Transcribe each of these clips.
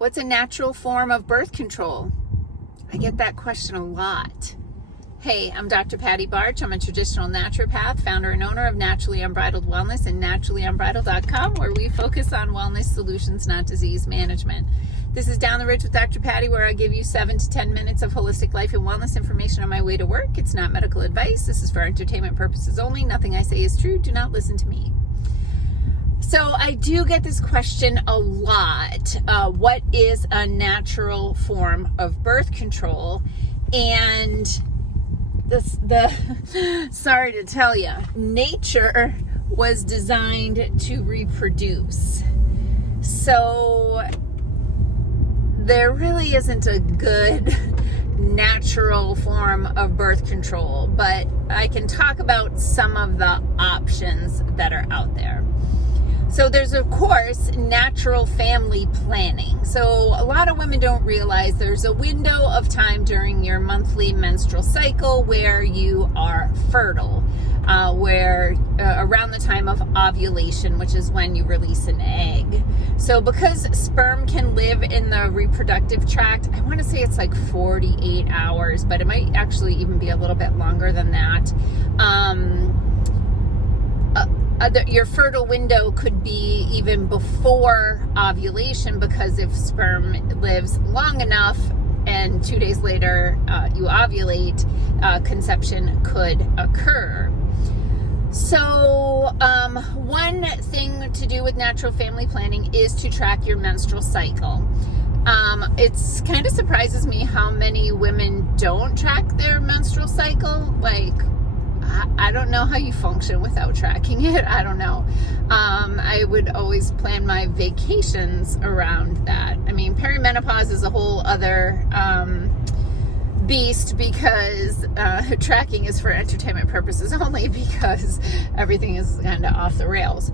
What's a natural form of birth control? I get that question a lot. Hey, I'm Dr. Patty Barch. I'm a traditional naturopath, founder and owner of Naturally Unbridled Wellness and naturallyunbridled.com, where we focus on wellness solutions, not disease management. This is Down the Ridge with Dr. Patty, where I give you 7 to 10 minutes of holistic life and wellness information on my way to work. It's not medical advice. This is for entertainment purposes only. Nothing I say is true. Do not listen to me. So I do get this question a lot. What is a natural form of birth control? And sorry to tell you, nature was designed to reproduce. So there really isn't a good natural form of birth control, but I can talk about some of the options that are out there. So there's, of course, natural family planning. So a lot of women don't realize there's a window of time during your monthly menstrual cycle where you are fertile, around the time of ovulation, which is when you release an egg. So because sperm can live in the reproductive tract, I want to say it's like 48 hours, but it might actually even be a little bit longer than that. Your fertile window could be even before ovulation, because if sperm lives long enough and 2 days later you ovulate, conception could occur. So one thing to do with natural family planning is to track your menstrual cycle. It's kind of surprises me how many women don't track their menstrual cycle. Like, I don't know how you function without tracking it. I don't know. I would always plan my vacations around that. I mean, perimenopause is a whole other beast, because tracking is for entertainment purposes only, because everything is kind of off the rails.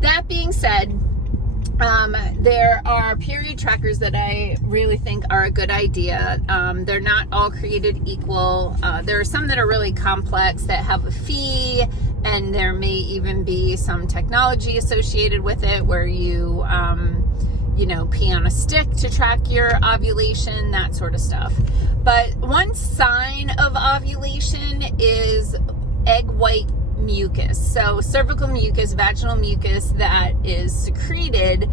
That being said, there are period trackers that I really think are a good idea. They're not all created equal. There are some that are really complex that have a fee, and there may even be some technology associated with it where you pee on a stick to track your ovulation, that sort of stuff. But one sign of ovulation is egg white mucus. So cervical mucus, vaginal mucus that is secreted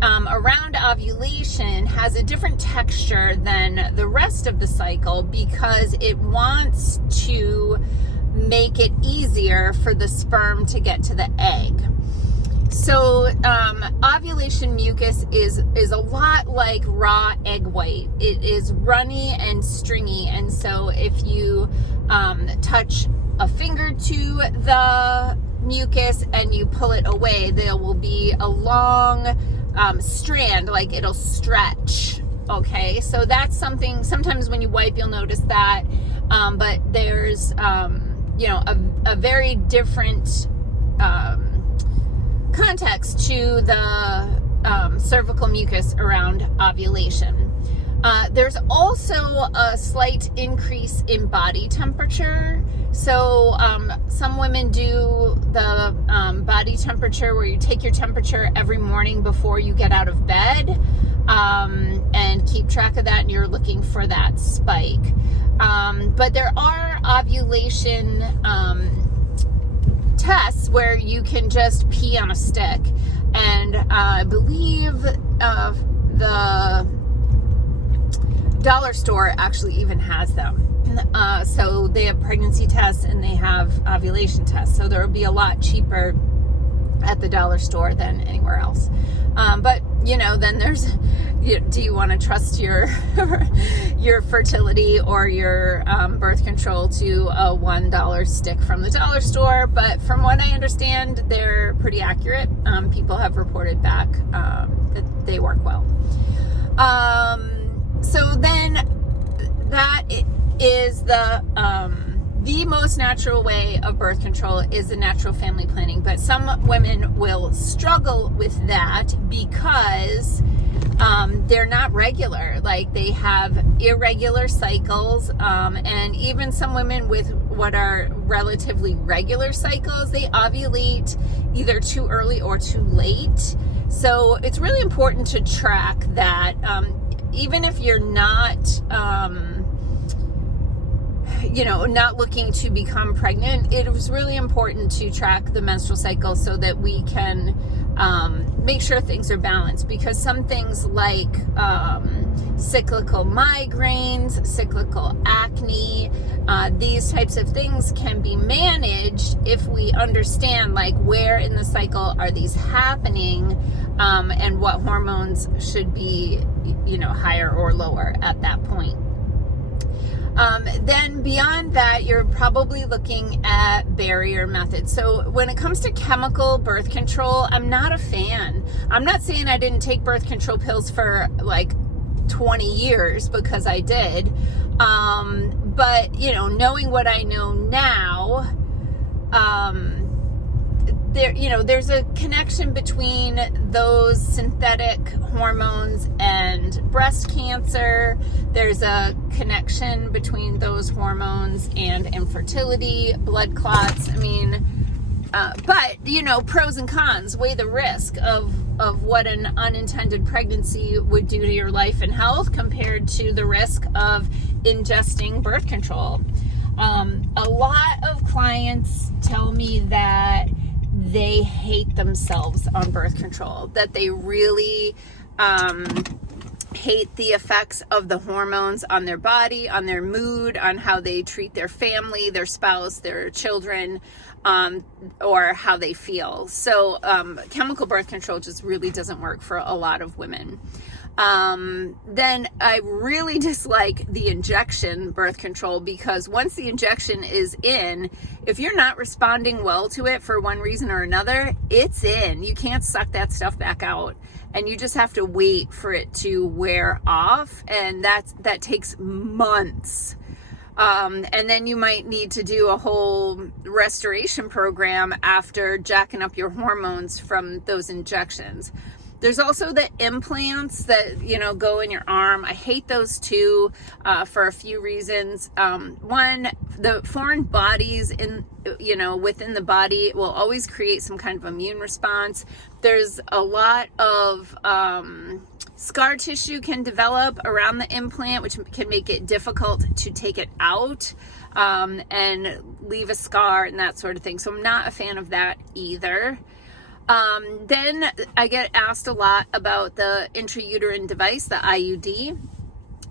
around ovulation has a different texture than the rest of the cycle, because it wants to make it easier for the sperm to get to the egg. So ovulation mucus is a lot like raw egg white. It is runny and stringy, and so if you touch a finger to the mucus and you pull it away, there will be a long strand, like it'll stretch. Okay, so that's something, sometimes when you wipe you'll notice that, but there's a very different context to the cervical mucus around ovulation. There's also a slight increase in body temperature. So some women do the body temperature where you take your temperature every morning before you get out of bed, and keep track of that, and you're looking for that spike. But there are ovulation tests where you can just pee on a stick, and I believe the dollar store actually even has them. So they have pregnancy tests and they have ovulation tests. So there will be a lot cheaper at the dollar store than anywhere else. But then there's, do you want to trust your fertility or your birth control to a $1 stick from the dollar store? But from what I understand, they're pretty accurate. People have reported back that they work well. So then that is the most natural way of birth control is the natural family planning. But some women will struggle with that because they're not regular. Like, they have irregular cycles, and even some women with what are relatively regular cycles, they ovulate either too early or too late. So it's really important to track that, even if you're not, not looking to become pregnant, it was really important to track the menstrual cycle so that we can make sure things are balanced, because some things like cyclical migraines, cyclical acne, these types of things can be managed if we understand like where in the cycle are these happening, and what hormones should be, higher or lower at that point. Then beyond that, you're probably looking at barrier methods. So when it comes to chemical birth control, I'm not a fan. I'm not saying I didn't take birth control pills for like 20 years, because I did. But, knowing what I know now, there's a connection between those synthetic hormones and breast cancer. There's a connection between those hormones and infertility, blood clots. But pros and cons, weigh the risk of what an unintended pregnancy would do to your life and health compared to the risk of ingesting birth control. A lot of clients tell me that they hate themselves on birth control, that they really hate the effects of the hormones on their body, on their mood, on how they treat their family, their spouse, their children, or how they feel. So chemical birth control just really doesn't work for a lot of women. Then I really dislike the injection birth control, because once the injection is in, if you're not responding well to it for one reason or another, it's in. You can't suck that stuff back out, and you just have to wait for it to wear off, and that takes months. And then you might need to do a whole restoration program after jacking up your hormones from those injections. There's also the implants that, go in your arm. I hate those too, for a few reasons. One, the foreign bodies within the body will always create some kind of immune response. There's a lot of scar tissue can develop around the implant, which can make it difficult to take it out, and leave a scar and that sort of thing. So I'm not a fan of that either. Then I get asked a lot about the intrauterine device, the IUD.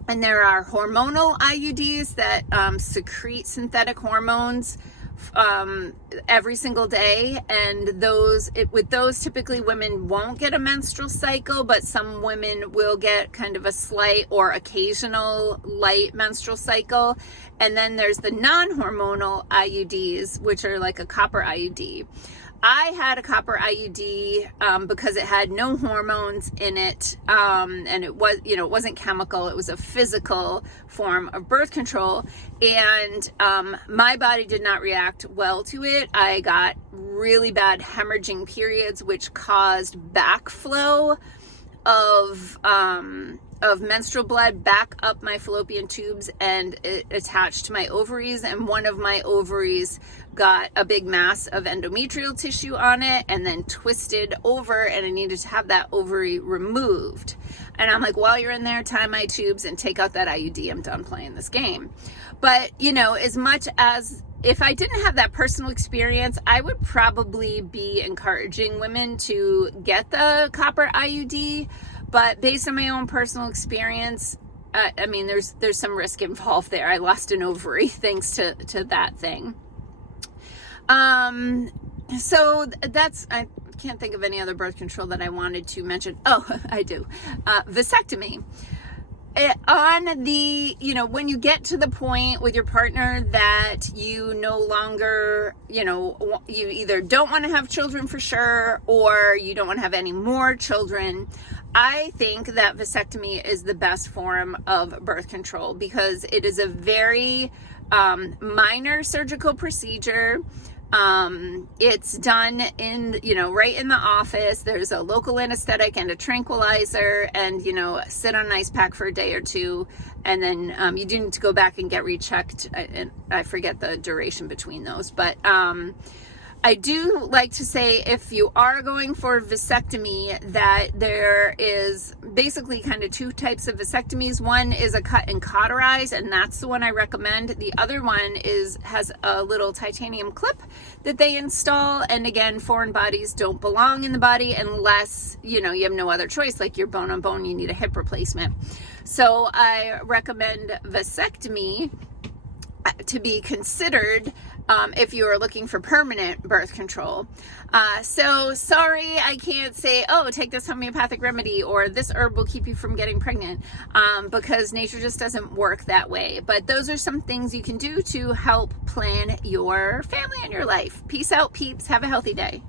And there are hormonal IUDs that secrete synthetic hormones every single day, and with those typically women won't get a menstrual cycle, but some women will get kind of a slight or occasional light menstrual cycle. And then there's the non-hormonal IUDs, which are like a copper IUD. I had a copper IUD because it had no hormones in it, and it was, it wasn't chemical. It was a physical form of birth control, and my body did not react well to it. I got really bad hemorrhaging periods, which caused backflow of menstrual blood back up my fallopian tubes, and it attached to my ovaries, and one of my ovaries got a big mass of endometrial tissue on it and then twisted over, and I needed to have that ovary removed. And I'm like, while you're in there, tie my tubes and take out that IUD. I'm done playing this game. But, as much as if I didn't have that personal experience, I would probably be encouraging women to get the copper IUD. But based on my own personal experience, there's some risk involved there. I lost an ovary thanks to that thing. So I can't think of any other birth control that I wanted to mention. Oh, I do. Vasectomy. On the, when you get to the point with your partner that you no longer, you either don't want to have children for sure, or you don't want to have any more children, I think that vasectomy is the best form of birth control, because it is a very minor surgical procedure. It's done in, right in the office. There's a local anesthetic and a tranquilizer, and, sit on an ice pack for a day or two. And then you do need to go back and get rechecked. And I forget the duration between those, but I do like to say, if you are going for vasectomy, that there is basically kind of two types of vasectomies. One is a cut and cauterize, and that's the one I recommend. The other one has a little titanium clip that they install. And again, foreign bodies don't belong in the body unless, you have no other choice, like you're bone on bone, you need a hip replacement. So I recommend vasectomy to be considered if you are looking for permanent birth control. So sorry, I can't say, oh, take this homeopathic remedy or this herb will keep you from getting pregnant, because nature just doesn't work that way. But those are some things you can do to help plan your family and your life. Peace out, peeps. Have a healthy day.